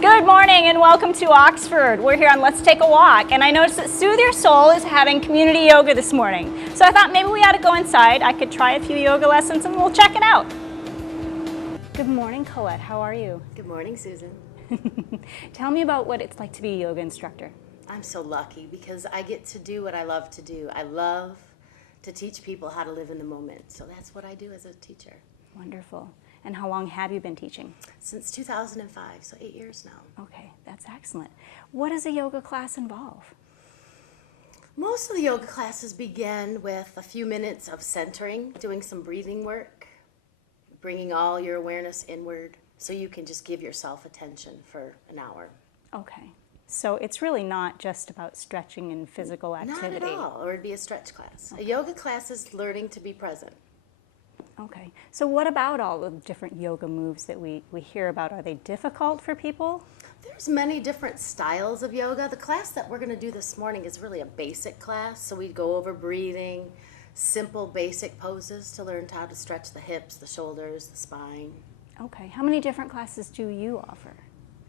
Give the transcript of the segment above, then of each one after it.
Good morning and welcome to Oxford. We're here on Let's Take a Walk, and I noticed that Soothe Your Soul is having community yoga this morning. So I thought maybe we ought to go inside. I could try a few yoga lessons and we'll check it out. Good morning, Colette. How are you? Good morning, Susan. Tell me about what it's like to be a yoga instructor. I'm so lucky because I get to do what I love to do. I love to teach people how to live in the moment. So that's what I do as a teacher. Wonderful. And how long have you been teaching? Since 2005, so 8 years now. Okay, that's excellent. What does a yoga class involve? Most of the yoga classes begin with a few minutes of centering, doing some breathing work, bringing all your awareness inward so you can just give yourself attention for an hour. Okay, so it's really not just about stretching and physical activity. Not at all, or it'd be a stretch class. Okay. A yoga class is learning to be present. Okay, so what about all the different yoga moves that we hear about? Are they difficult for people? There's many different styles of yoga. The class that we're going to do this morning is really a basic class, so we go over breathing, simple basic poses to learn how to stretch the hips, the shoulders, the spine. Okay, how many different classes do you offer?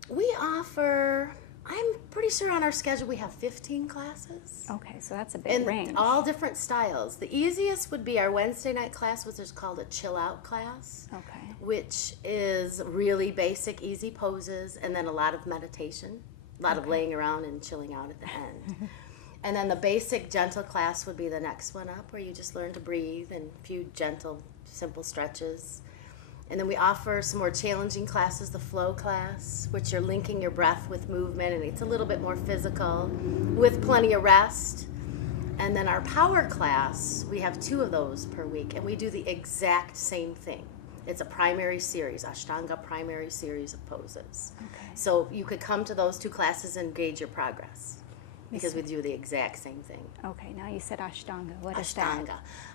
We offer, I'm pretty sure on our schedule we have 15 classes. Okay, so that's a big range. All different styles. The easiest would be our Wednesday night class, which is called a chill out class. Okay. Which is really basic, easy poses, and then a lot of meditation, a lot of laying around and chilling out at the end. And then the basic gentle class would be the next one up, where you just learn to breathe and a few gentle, simple stretches. And then we offer some more challenging classes, the flow class, which you're linking your breath with movement, and it's a little bit more physical with plenty of rest. And then our power class, we have 2 of those per week, and we do the exact same thing. It's a primary series, Ashtanga primary series of poses. Okay. So you could come to those 2 classes and gauge your progress because we do the exact same thing. Okay, now you said Ashtanga. What is that? Ashtanga.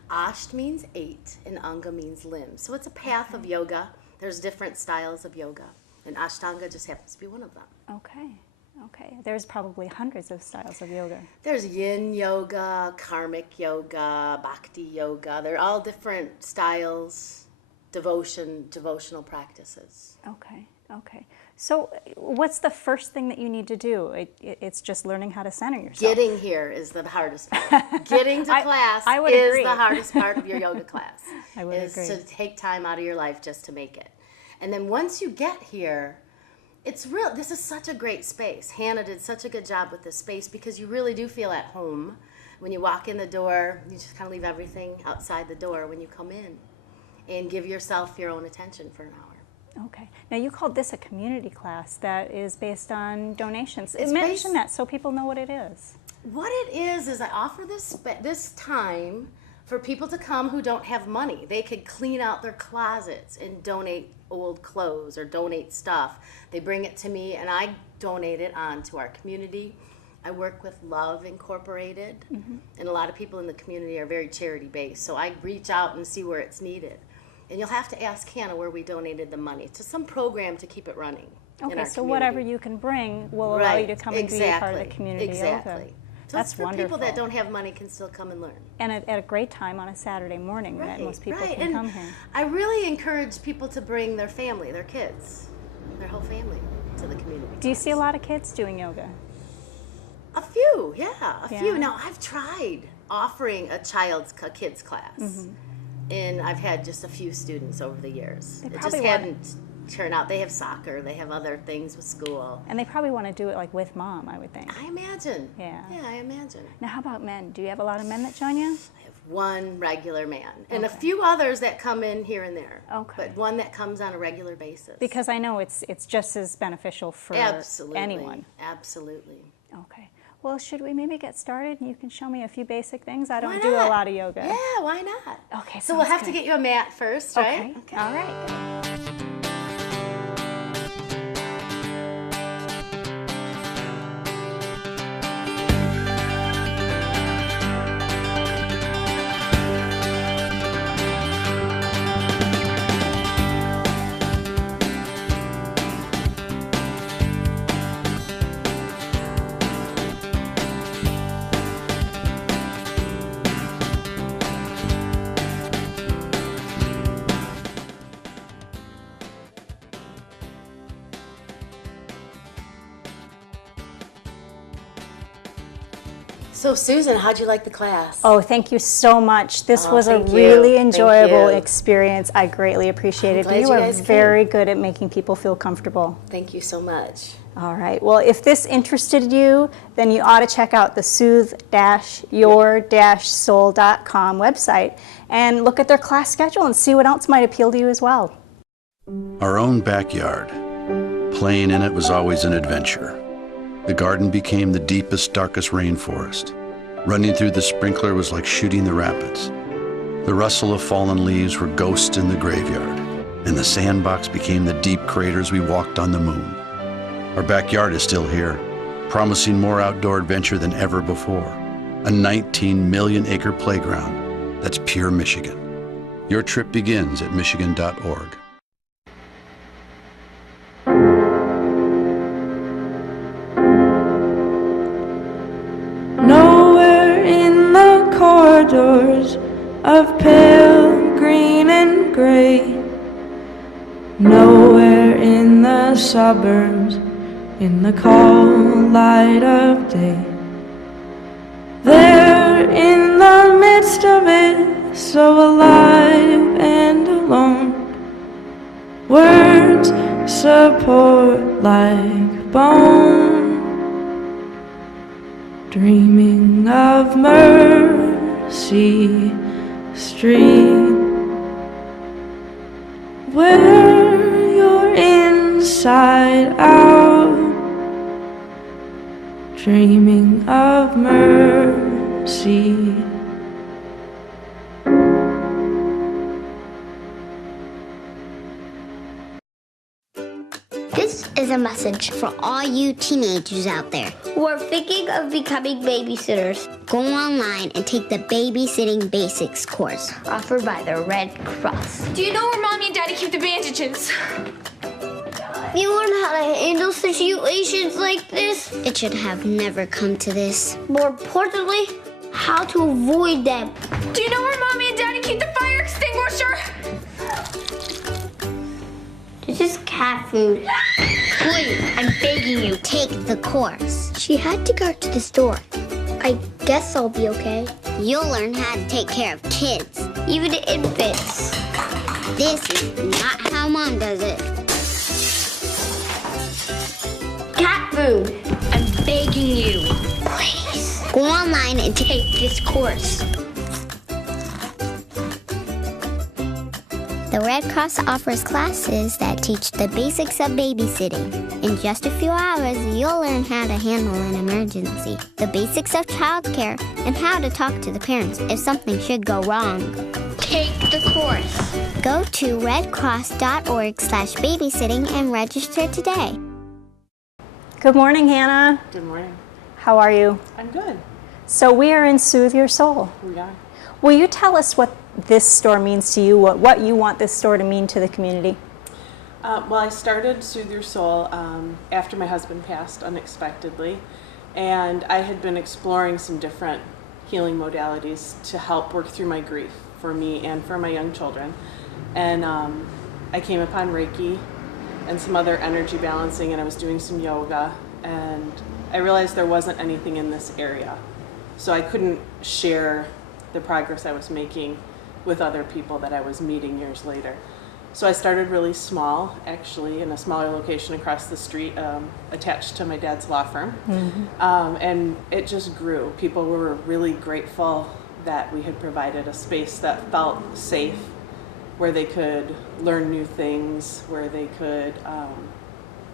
Asht means 8 and Anga means limbs. So it's a path of yoga. There's different styles of yoga, and Ashtanga just happens to be one of them. Okay, okay. There's probably hundreds of styles of yoga. There's yin yoga, karmic yoga, bhakti yoga. They're all different styles, devotional practices. Okay, okay. So what's the first thing that you need to do? It's just learning how to center yourself. Getting here is the hardest part. Getting to class is the hardest part of your yoga class. I would agree. To take time out of your life just to make it. And then once you get here, it's real. This is such a great space. Hannah did such a good job with this space because you really do feel at home. When you walk in the door, you just kind of leave everything outside the door when you come in and give yourself your own attention for an hour. Okay. Now you called this a community class that is based on donations. It's Mention that so people know what it is. What it is I offer this time for people to come who don't have money. They could clean out their closets and donate old clothes or donate stuff. They bring it to me and I donate it on to our community. I work with Love Incorporated, and a lot of people in the community are very charity based. So I reach out and see where it's needed. And you'll have to ask Hannah where we donated the money to some program to keep it running. Okay, so whatever you can bring will allow you to come and be a part of the community. Exactly. So That's for wonderful. people that don't have money can still come and learn. And at a great time on a Saturday morning that most people can come here. I really encourage people to bring their family, their kids, their whole family to the community. Do you see a lot of kids doing yoga? A few, yeah, a few. Now, I've tried offering a kids class. And I've had just a few students over the years. It just hadn't turned out. They have soccer. They have other things with school. And they probably want to do it like with mom, I would think. I imagine. Yeah. Yeah, I imagine. Now, how about men? Do you have a lot of men that join you? I have one regular man and a few others that come in here and there. Okay. But one that comes on a regular basis. Because I know it's just as beneficial for anyone. Absolutely. Okay. Well, should we maybe get started and you can show me a few basic things? I don't Why do a not? lot of yoga. Yeah, why not? Okay, so we'll have to get you a mat first, right? Okay. All right. So Susan, how'd you like the class? Oh, thank you so much. This was a thank you. really Thank enjoyable you. experience. I greatly appreciate it. glad You you are guys came. very good at making people feel comfortable. Thank you so much. All right. Well, if this interested you, then you ought to check out the soothe-your-soul.com website and look at their class schedule and see what else might appeal to you as well. Our own backyard. Playing in it was always an adventure. The garden became the deepest, darkest rainforest. Running through the sprinkler was like shooting the rapids. The rustle of fallen leaves were ghosts in the graveyard, and the sandbox became the deep craters we walked on the moon. Our backyard is still here, promising more outdoor adventure than ever before. A 19 million acre playground that's pure Michigan. Your trip begins at michigan.org. Nowhere in the corridors of pale green and gray, nowhere in the suburbs in the cold light of day. There in the midst of it, so alive and alone, words support like bone. Dreaming of Mercy Street, where you're inside out. Dreaming of mercy. This is a message for all you teenagers out there who are thinking of becoming babysitters. Go online and take the Babysitting Basics course offered by the Red Cross. Do you know where Mommy and Daddy keep the bandages? You learn how to handle situations like this. It should have never come to this. More importantly, how to avoid them. Do you know where Mommy and Daddy keep the fire extinguisher? This is cat food. Please, I'm begging you, take the course. She had to go to the store. I guess I'll be okay. You'll learn how to take care of kids, even infants. This is not how Mom does it. Cat food. I'm begging you. Please. Go online and take this course. The Red Cross offers classes that teach the basics of babysitting. In just a few hours, you'll learn how to handle an emergency, the basics of childcare, and how to talk to the parents if something should go wrong. Take the course. Go to redcross.org/babysitting and register today. Good morning, Hannah. Good morning. How are you? I'm good. So we are in Soothe Your Soul. We are. Will you tell us what this store means to you, what you want this store to mean to the community? Well, I started Soothe Your Soul after my husband passed unexpectedly, and I had been exploring some different healing modalities to help work through my grief for me and for my young children. And I came upon Reiki and some other energy balancing, and I was doing some yoga, and I realized there wasn't anything in this area. So I couldn't share the progress I was making with other people that I was meeting years later. So I started really small, actually, in a smaller location across the street, attached to my dad's law firm. And it just grew. People were really grateful that we had provided a space that felt safe, where they could learn new things, where they could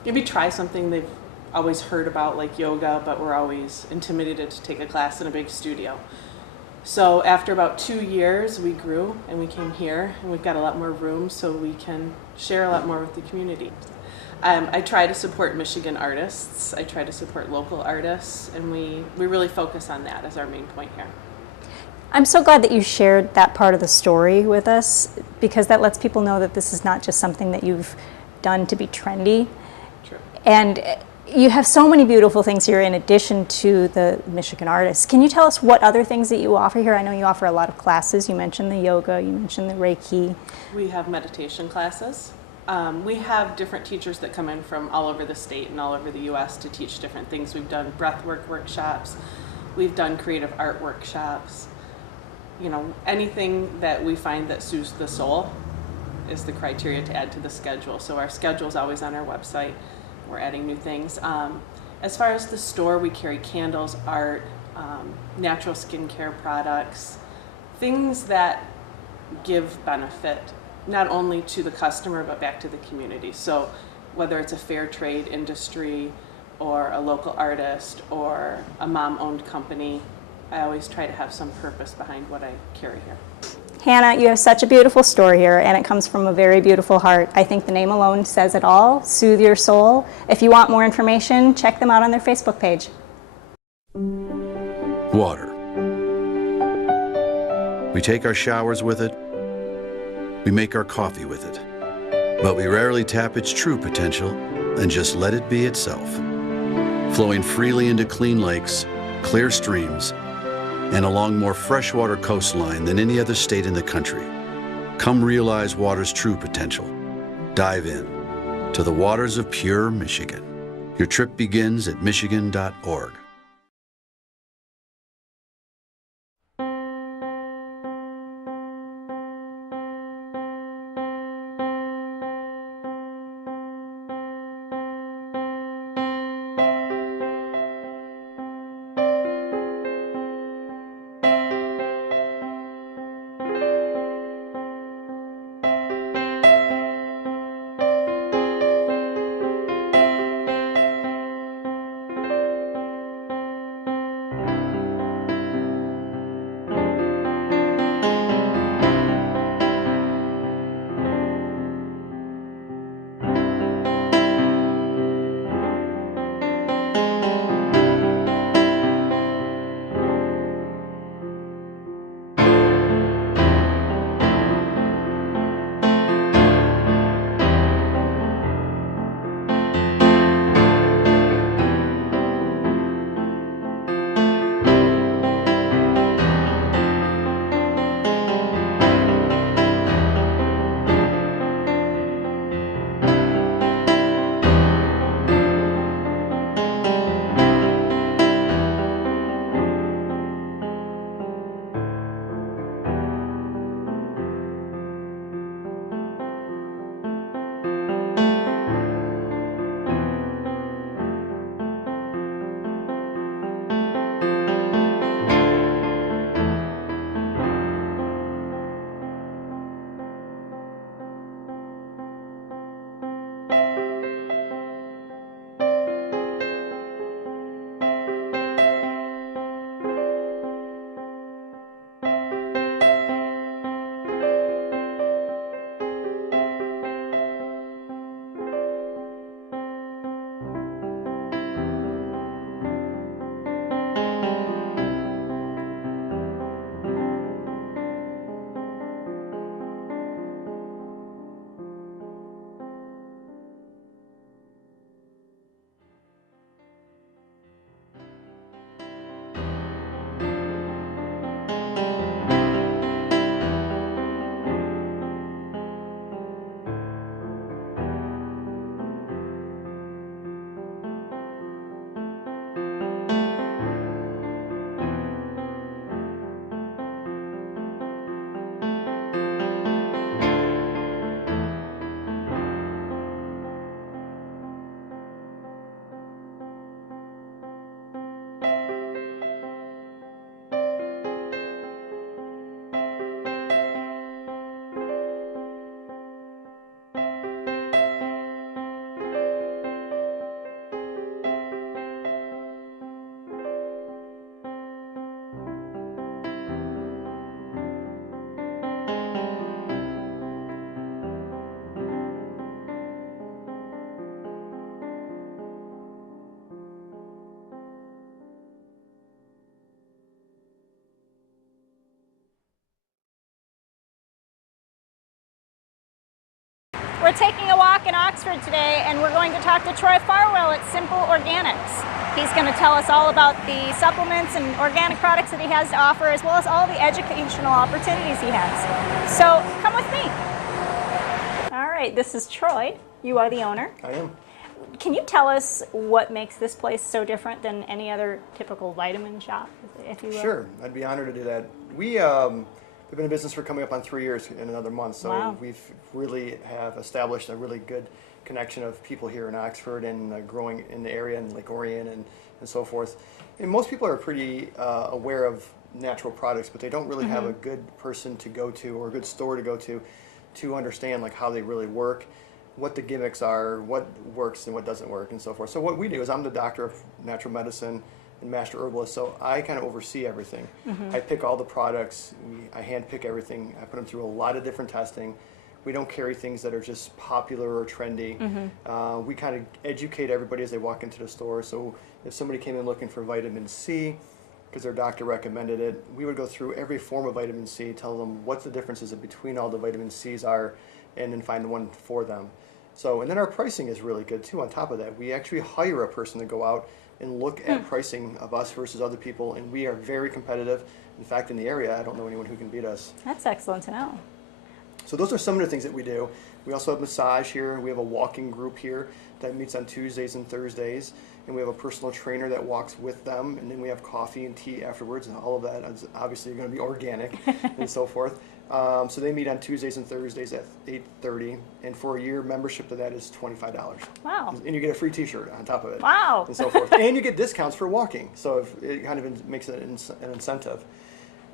maybe try something they've always heard about, like yoga, but were always intimidated to take a class in a big studio. So after about 2 years, we grew and we came here, and we've got a lot more room so we can share a lot more with the community. I try to support Michigan artists. I try to support local artists, and we really focus on that as our main point here. I'm so glad that you shared that part of the story with us, because that lets people know that this is not just something that you've done to be trendy. True. And you have so many beautiful things here in addition to the Michigan artists. Can you tell us what other things that you offer here? I know you offer a lot of classes. You mentioned the yoga, you mentioned the Reiki. We have meditation classes. We have different teachers that come in from all over the state and all over the U.S. to teach different things. We've done breathwork workshops. We've done creative art workshops. You know, anything that we find that soothes the soul is the criteria to add to the schedule. So our schedule is always on our website. We're adding new things. As far as the store, we carry candles, art, natural skincare products, things that give benefit not only to the customer but back to the community. So whether it's a fair trade industry or a local artist or a mom-owned company, I always try to have some purpose behind what I carry here. Hannah, you have such a beautiful story here, and it comes from a very beautiful heart. I think the name alone says it all. Soothe Your Soul. If you want more information, check them out on their Facebook page. Water. We take our showers with it. We make our coffee with it. But we rarely tap its true potential and just let it be itself. Flowing freely into clean lakes, clear streams, and along more freshwater coastline than any other state in the country. Come realize water's true potential. Dive in to the waters of pure Michigan. Your trip begins at michigan.org. We're taking a walk in Oxford today, and we're going to talk to Troy Farwell at Simple Organics. He's going to tell us all about the supplements and organic products that he has to offer, as well as all the educational opportunities he has. So come with me. All right, this is Troy. You are the owner. I am. can you tell us what makes this place so different than any other typical vitamin shop, if you will? Sure, I'd be honored to do that. We've been in business for coming up on 3 years in another month, so Wow. we've really have established a really good connection of people here in Oxford and growing in the area in Lake Orion and so forth. And most people are pretty aware of natural products, but they don't really have a good person to go to or a good store to go to understand like how they really work, what the gimmicks are, what works and what doesn't work, and so forth. So what we do is I'm the doctor of natural medicine and master herbalist, so I kind of oversee everything. I pick all the products, I hand pick everything, I put them through a lot of different testing. We don't carry things that are just popular or trendy. We kind of educate everybody as they walk into the store. So if somebody came in looking for vitamin C, because their doctor recommended it, we would go through every form of vitamin C, tell them what the differences between all the vitamin C's are, and then find the one for them. So, and then our pricing is really good too on top of that. We actually hire a person to go out and look at pricing of us versus other people, and we are very competitive. In fact, in the area, I don't know anyone who can beat us. That's excellent to know. So those are some of the things that we do. We also have massage here. We have a walking group here that meets on Tuesdays and Thursdays. And we have a personal trainer that walks with them. And then we have coffee and tea afterwards. And all of that is obviously going to be organic and so forth. So they meet on Tuesdays and Thursdays at 8:30. And for a year, membership to that is $25. Wow. And you get a free t-shirt on top of it. Wow. And so forth. And you get discounts for walking. So if it kind of makes it an incentive.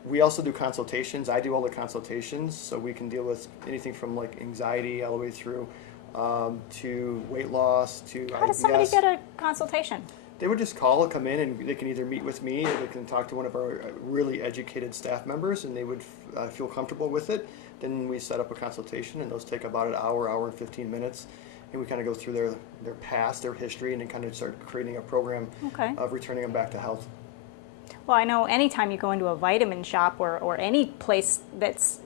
We also do consultations. I do all the consultations, so we can deal with anything from like anxiety all the way through to weight loss to How does somebody get a consultation? They would just call, come in, and they can either meet with me or they can talk to one of our really educated staff members, and they would feel comfortable with it. Then we set up a consultation, and those take about an hour, hour and 15 minutes. And we kind of go through their past, their history, and then kind of start creating a program of returning them back to health. Well, I know anytime you go into a vitamin shop or any place that's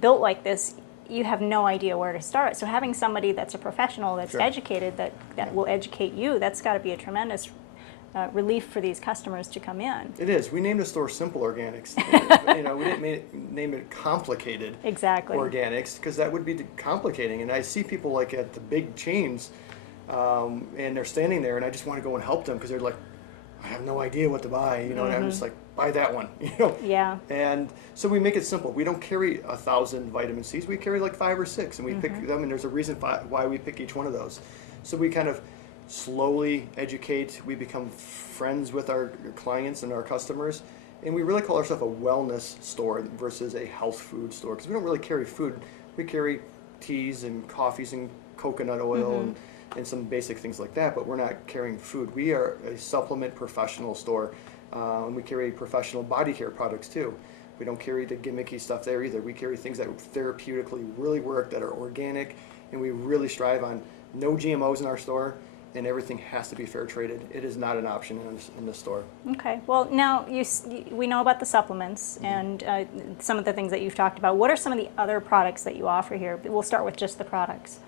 built like this, you have no idea where to start. So having somebody that's a professional, that's educated, that will educate you, that's got to be a tremendous relief for these customers to come in. It is. We named the store Simple Organics. We didn't name it Complicated Organics, because that would be complicating. And I see people like at the big chains, and they're standing there, and I just want to go and help them because they're like, I have no idea what to buy, and I'm just like, buy that one, Yeah. And so we make it simple. We don't carry 1,000 vitamin C's. We carry like 5 or 6, and we pick them, and there's a reason why we pick each one of those. So we kind of slowly educate. We become friends with our clients and our customers, and we really call ourselves a wellness store versus a health food store, because we don't really carry food. We carry teas and coffees and coconut oil and some basic things like that, but we're not carrying food. We are a supplement professional store, and we carry professional body care products too. We don't carry the gimmicky stuff there either. We carry things that therapeutically really work, that are organic, and we really strive on no GMOs in our store, and everything has to be fair traded. It is not an option in the store. Okay. Well, now we know about the supplements and some of the things that you've talked about. What are some of the other products that you offer here? We'll start with just the products.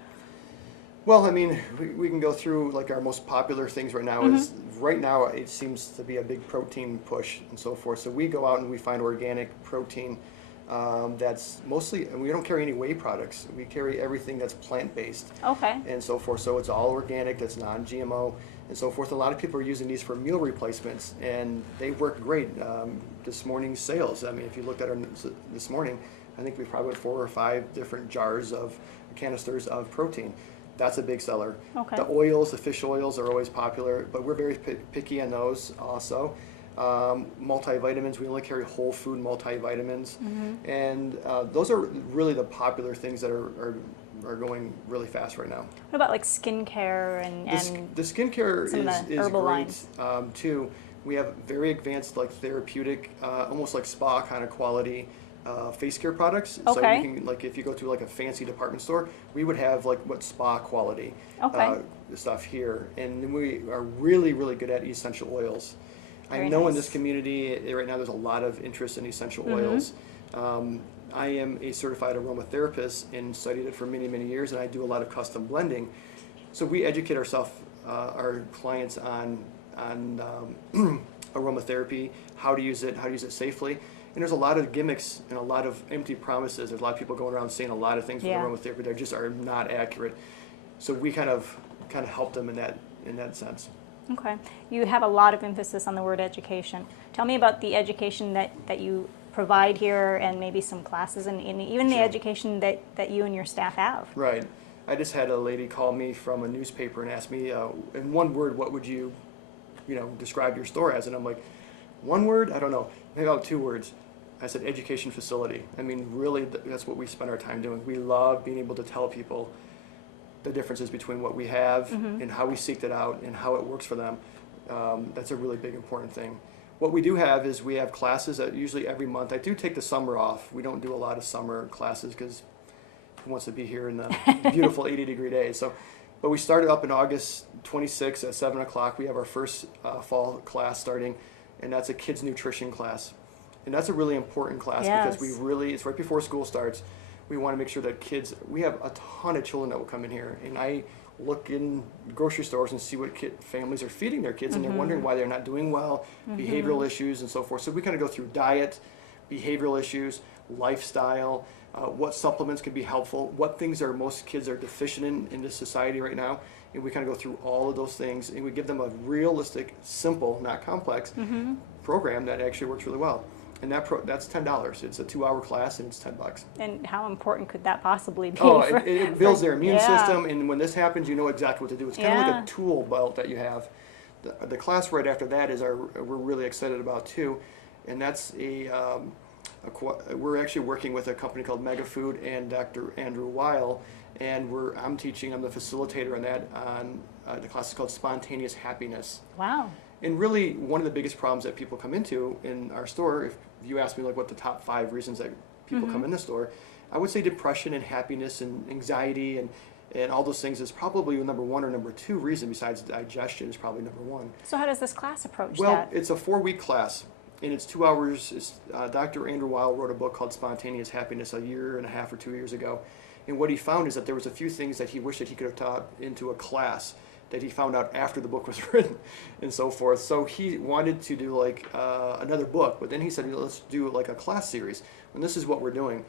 Well, I mean, we can go through like our most popular things right now. Is right now it seems to be a big protein push and so forth. So we go out and we find organic protein that's mostly, and we don't carry any whey products. We carry everything that's plant-based. Okay. And so forth. So it's all organic, that's non-GMO and so forth. A lot of people are using these for meal replacements, and they work great. This morning's sales, I mean, if you looked at our this morning, I think we probably had 4 or 5 different jars of canisters of protein. That's a big seller. Okay. The oils, the fish oils are always popular, but we're very picky on those also. Multivitamins, we only carry whole food multivitamins. And those are really the popular things that are going really fast right now. What about like skincare and the skincare some of the is herbal great lines? Too. We have very advanced, like therapeutic, almost like spa kind of quality face care products. So Okay. you can, like if you go to like a fancy department store, we would have like what spa quality stuff here. And then we are really, really good at essential oils. Very I know in nice. this community right now there's a lot of interest in essential oils. I am a certified aromatherapist and studied it for many, many years, and I do a lot of custom blending. So we educate our clients on aromatherapy, how to use it safely. And there's a lot of gimmicks and a lot of empty promises. There's a lot of people going around saying a lot of things with aromatherapy that just are not accurate. So we kind of kind of help them in that sense. Okay. You have a lot of emphasis on the word education. Tell me about the education that you provide here and maybe some classes and even the Sure. education that you and your staff have. Right. I just had a lady call me from a newspaper and ask me, in one word, what would you describe your store as? And I'm like, one word? I don't know. Maybe about 2 words. I said education facility. I mean, really, that's what we spend our time doing. We love being able to tell people the differences between what we have and how we seek that out and how it works for them. That's a really big, important thing. What we do have is we have classes that usually every month. I do take the summer off. We don't do a lot of summer classes because who wants to be here in the beautiful 80-degree days? So, but we started up in August 26th at 7 o'clock. We have our first fall class starting, and that's a kids nutrition class. And that's a really important class because it's right before school starts. We want to make sure that kids, we have a ton of children that will come in here, and I look in grocery stores and see what families are feeding their kids, and they're wondering why they're not doing well, behavioral issues and so forth. So we kind of go through diet, behavioral issues, lifestyle, what supplements can be helpful, what things are most kids are deficient in this society right now, and we kind of go through all of those things, and we give them a realistic, simple, not complex program that actually works really well. And that's $10. It's a 2-hour class, and it's $10. And how important could that possibly be? It builds their immune system, and when this happens, you know exactly what to do. It's kind of like a tool belt that you have. The class right after that is we're really excited about too, and that's we're actually working with a company called Mega Food and Dr. Andrew Weil, and I'm the facilitator on that. The class is called Spontaneous Happiness. Wow. And really, one of the biggest problems that people come into in our store, if you ask me like what the top 5 reasons that people come in the store, I would say depression and happiness and anxiety and all those things is probably number 1 or number 2 reason, besides digestion is probably number 1. So how does this class approach that? Well, it's a 4-week class, and it's 2 hours. Dr. Andrew Weil wrote a book called Spontaneous Happiness a year and a half or 2 years ago, and what he found is that there was a few things that he wished that he could have taught into a class that he found out after the book was written and so forth. So he wanted to do like another book, but then he said, let's do like a class series. And this is what we're doing.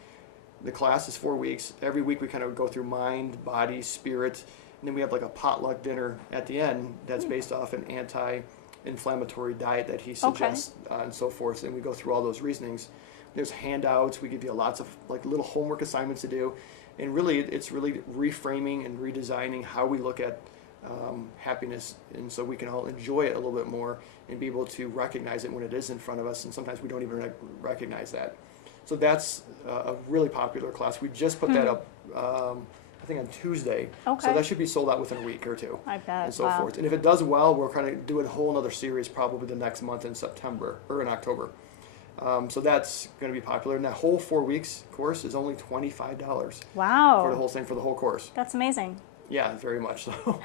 The class is 4 weeks. Every week we kind of go through mind, body, spirit, and then we have like a potluck dinner at the end that's based off an anti-inflammatory diet that he suggests and so forth. And we go through all those reasonings. There's handouts. We give you lots of like little homework assignments to do. And really, it's really reframing and redesigning how we look at happiness, and so we can all enjoy it a little bit more and be able to recognize it when it is in front of us, and sometimes we don't even recognize that. So that's a really popular class. We just put that up, I think on Tuesday. Okay. So that should be sold out within a week or 2. I bet. And so forth. And if it does well, we're kind of doing a whole other series probably the next month in September or in October. So that's going to be popular. And that whole 4 weeks course is only $25. Wow. For the whole thing, for the whole course. That's amazing. Yeah, very much so.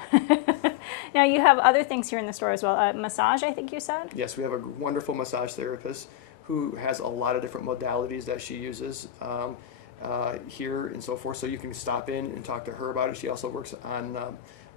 Now you have other things here in the store as well. Massage, I think you said? Yes, we have a wonderful massage therapist who has a lot of different modalities that she uses here and so forth. So you can stop in and talk to her about it. She also works on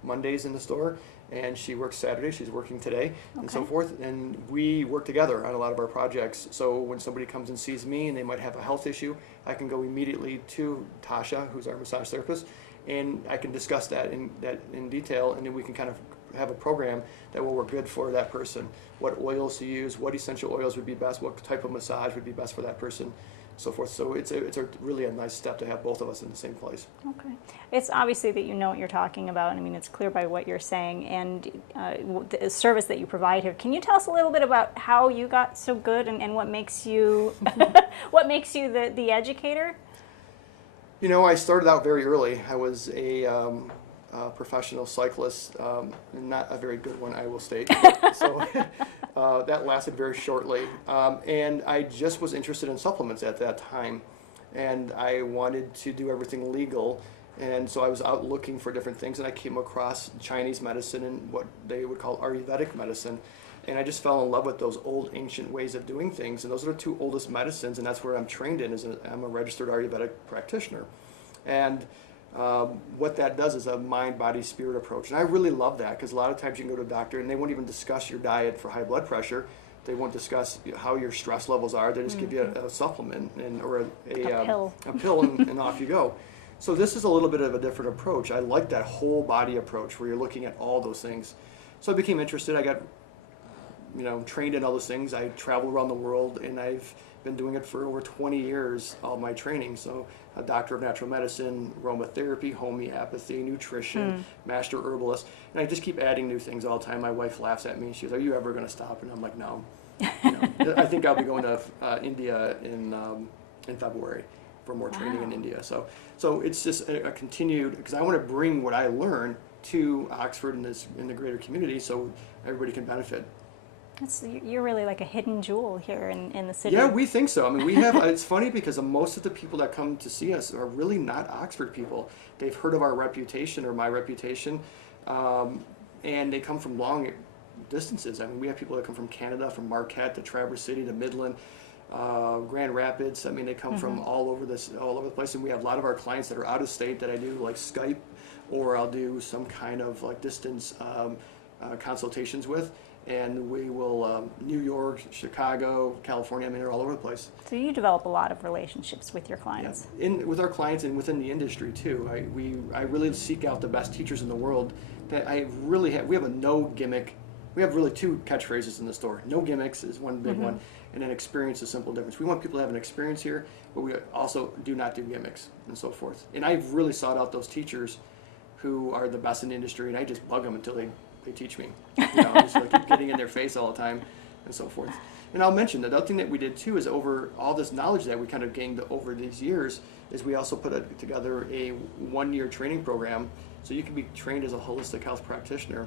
Mondays in the store, and she works Saturdays. She's working today and so forth. And we work together on a lot of our projects. So when somebody comes and sees me and they might have a health issue, I can go immediately to Tasha, who's our massage therapist, and I can discuss that in detail, and then we can kind of have a program that will work good for that person. What oils to use, what essential oils would be best, what type of massage would be best for that person, so forth. So it's really a nice step to have both of us in the same place. Okay. It's obviously that you know what you're talking about. I mean, it's clear by what you're saying and the service that you provide here. Can you tell us a little bit about how you got so good and what makes you what makes you the educator? You know, I started out very early. I was a professional cyclist, not a very good one, I will state. So that lasted very shortly. And I just was interested in supplements at that time. And I wanted to do everything legal. And so I was out looking for different things, and I came across Chinese medicine and what they would call Ayurvedic medicine. And I just fell in love with those old ancient ways of doing things. And those are the 2 oldest medicines, and that's where I'm trained in. I'm a registered Ayurvedic practitioner. And what that does is a mind, body, spirit approach. And I really love that, because a lot of times you can go to a doctor and they won't even discuss your diet for high blood pressure. They won't discuss how your stress levels are. They just give you a supplement or a pill and off you go. So this is a little bit of a different approach. I like that whole body approach where you're looking at all those things. So I became interested. I got, trained in all those things. I travel around the world, and I've been doing it for over 20 years, all my training. So a doctor of natural medicine, aromatherapy, homeopathy, nutrition, master herbalist. And I just keep adding new things all the time. My wife laughs at me. She goes, "Are you ever going to stop?" And I'm like, "No." I think I'll be going to India in February for more training in India. So it's just a continued, because I want to bring what I learned to Oxford in the greater community so everybody can benefit. You're really like a hidden jewel here in the city. Yeah, we think so. I mean, we have, it's funny because most of the people that come to see us are really not Oxford people. They've heard of our reputation or my reputation, and they come from long distances. I mean, we have people that come from Canada, from Marquette to Traverse City to Midland, Grand Rapids. I mean, they come from all over the place, and we have a lot of our clients that are out of state that I do like Skype, or I'll do some kind of like distance consultations with. And we will, New York, Chicago, California, I mean, they're all over the place. So you develop a lot of relationships with your clients. Yeah. With our clients and within the industry too. I really seek out the best teachers in the world. That we have a no gimmick. We have really two catchphrases in the store. No gimmicks is one big one, and then experience is simple difference. We want people to have an experience here, but we also do not do gimmicks and so forth. And I've really sought out those teachers who are the best in the industry, and I just bug them until they teach me. Just like keep getting in their face all the time and so forth. And I'll mention that the other thing that we did too is over all this knowledge that we kind of gained over these years is we also put together a 1-year training program so you can be trained as a holistic health practitioner.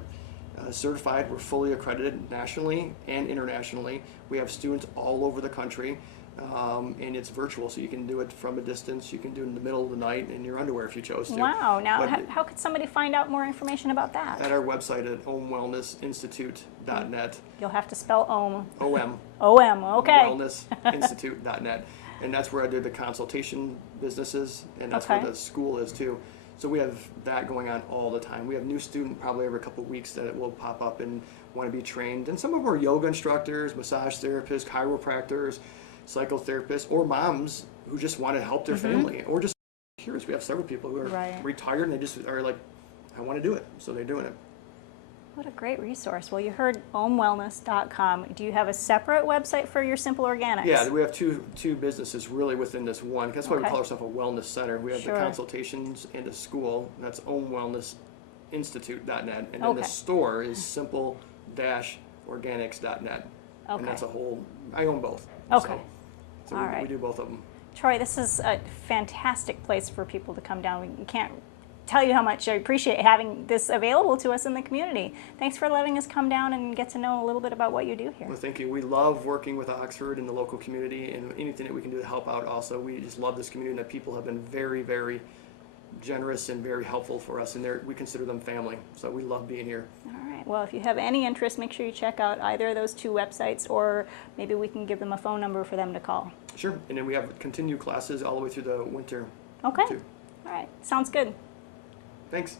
Certified, we're fully accredited nationally and internationally. We have students all over the country, and it's virtual, so you can do it from a distance. You can do it in the middle of the night in your underwear if you chose to. Wow. Now, how could somebody find out more information about that? At our website at omwellnessinstitute.net. You'll have to spell OM. OM. OM, okay. Wellnessinstitute.net. And that's where I do the consultation businesses, and that's where the school is too. So we have that going on all the time. We have new student probably every couple of weeks that will pop up and want to be trained. And some of them are yoga instructors, massage therapists, chiropractors, psychotherapists, or moms who just want to help their family, or just curious. We have several people who are retired and they just are like, I want to do it, so they're doing it. What a great resource. Well, you heard omwellness.com. Do you have a separate website for your Simple Organics? Yeah, we have two businesses really within this one. That's why we call ourselves a wellness center. We have the consultations and the school. That's omwellnessinstitute.net. And then the store is simple-organics.net. And that's a whole, I own both. Okay. So we do both of them. Troy, this is a fantastic place for people to come down. We can't tell you how much I appreciate having this available to us in the community. Thanks for letting us come down and get to know a little bit about what you do here. Well, thank you. We love working with Oxford and the local community, and anything that we can do to help out also. We just love this community, and that people have been very, very generous and very helpful for us, and we consider them family. So we love being here. All right. Well, if you have any interest, make sure you check out either of those two websites, or maybe we can give them a phone number for them to call. Sure. And then we have continued classes all the way through the winter. Okay. Too. All right. Sounds good. Thanks.